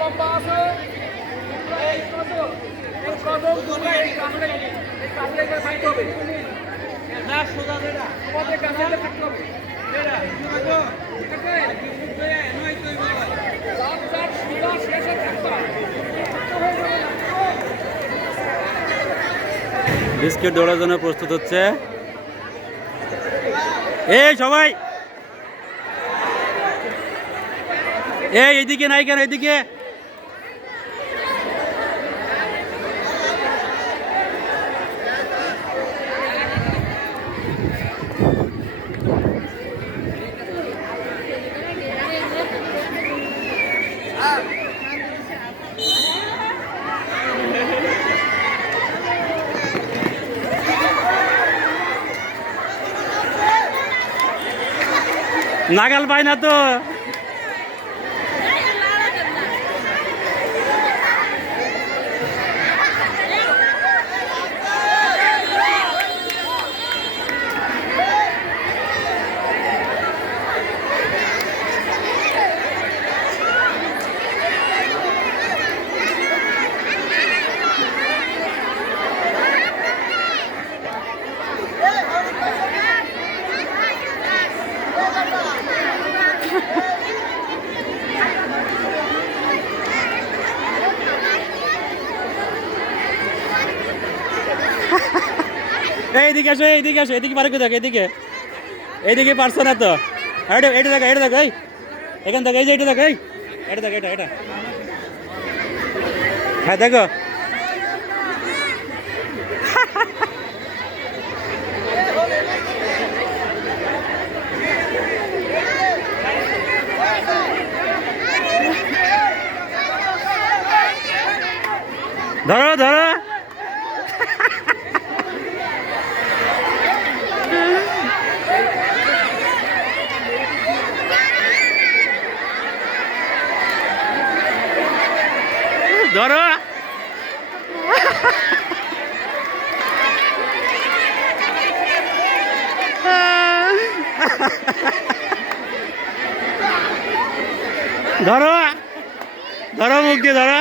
লম্বা আছে এই কদম তোমরা এই কামড়ে খাইতে হবে না সোজা যেটা তোমাদের কাছে থাকতে হবে যেটা বিস্কিট দৌড়ার জন্য প্রস্তুত হচ্ছে এই সবাই এইদিকে নাই কেন এইদিকে নাগাল পাই না তো এইদিকে আসো এইদিকে আসো এদিকে পারে দেখ এইদিকে পারছো না তো এটা দেখ এই এখান থেকে এই যে এটা দেখ এই এটা দেখ এটা হ্যাঁ দেখো ধরো ধরো ধরো ধরো ধরো মুখ দিয়ে ধরো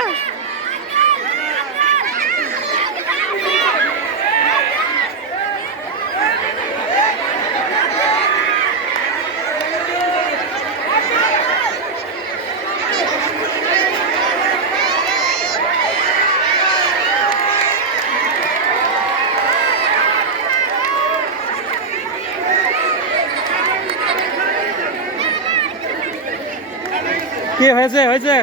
কি হয়েছে